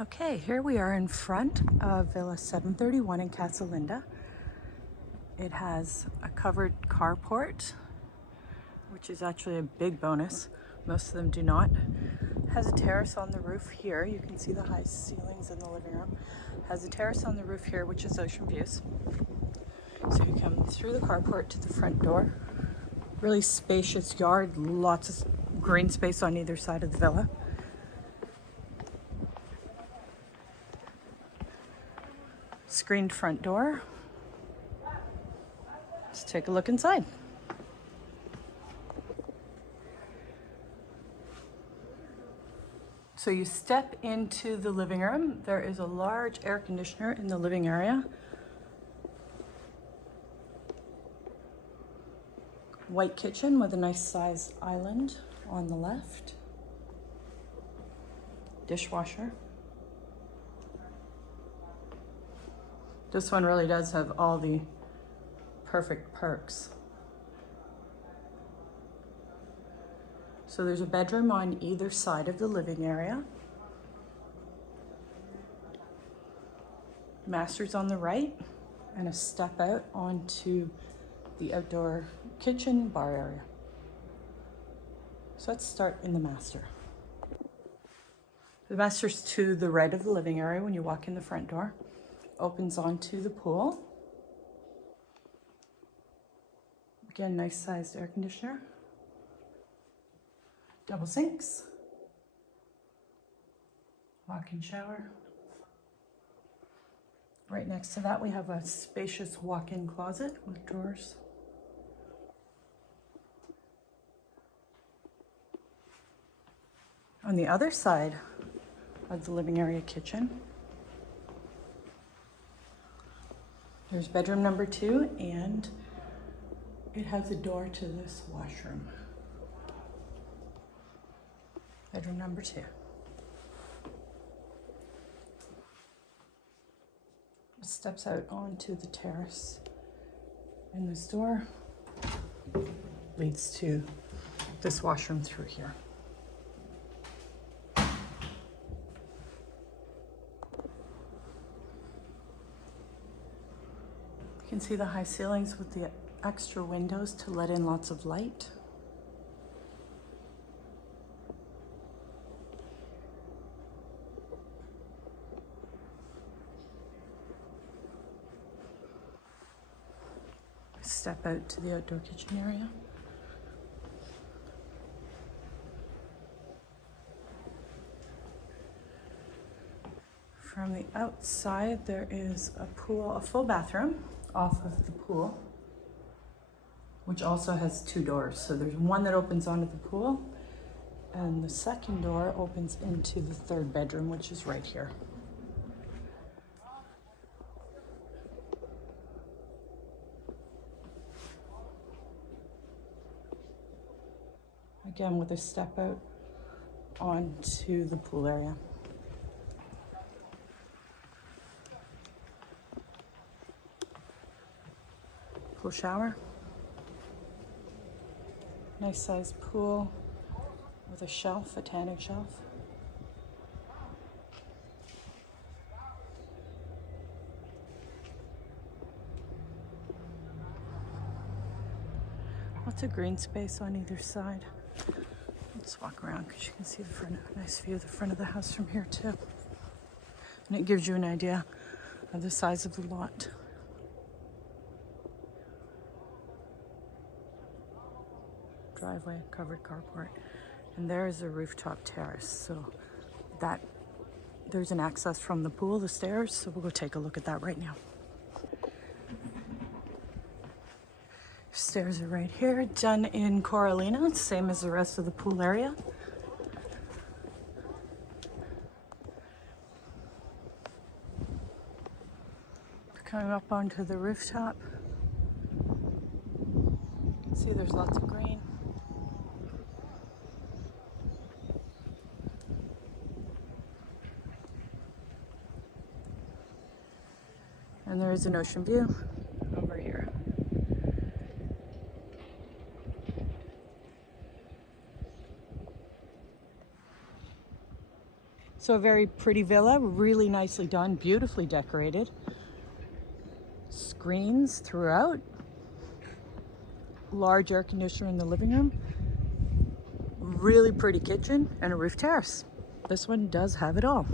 Okay, here we are in front of Villa 731 in Casa. It has a covered carport, which is actually a big bonus. Most of them do not. It has a terrace on the roof here. You can see the high ceilings in the living room. It has a terrace on the roof here, which is ocean views. So you come through the carport to the front door. Really spacious yard, lots of green space on either side of the villa. Screened front door. Let's take a look inside. So you step into the living room. There is a large air conditioner in the living area. White kitchen with a nice sized island on the left. Dishwasher. This one really does have all the perfect perks. So there's a bedroom on either side of the living area. Master's on the right, and a step out onto the outdoor kitchen bar area. So let's start in the master. The master's to the right of the living area when you walk in the front door. Opens onto the pool. Again, nice sized air conditioner. Double sinks. Walk-in shower. Right next to that we have a spacious walk-in closet with drawers. On the other side of the living area kitchen, there's bedroom number 2, and it has a door to this washroom. Bedroom number 2. Steps out onto the terrace, and this door leads to this washroom through here. You can see the high ceilings with the extra windows to let in lots of light. Step out to the outdoor kitchen area. From the outside, there is a pool, a full bathroom off of the pool, which also has 2 doors. So there's one that opens onto the pool, and the second door opens into the 3rd bedroom, which is right here. Again, with a step out onto the pool area. Pool shower. Nice sized pool with a shelf, a tanning shelf. Lots of green space on either side. Let's walk around because you can see the front, nice view of the front of the house from here too. And it gives you an idea of the size of the lot. Driveway, covered carport, and there is a rooftop terrace. So that there's an access from the pool, the stairs. So we'll go take a look at that right now. Stairs are right here, done in Coralina, same as the rest of the pool area. Coming up onto the rooftop, you can see there's lots of green. And there is an ocean view over here. So a very pretty villa, really nicely done, beautifully decorated. Screens throughout. Large air conditioner in the living room. Really pretty kitchen and a roof terrace. This one does have it all.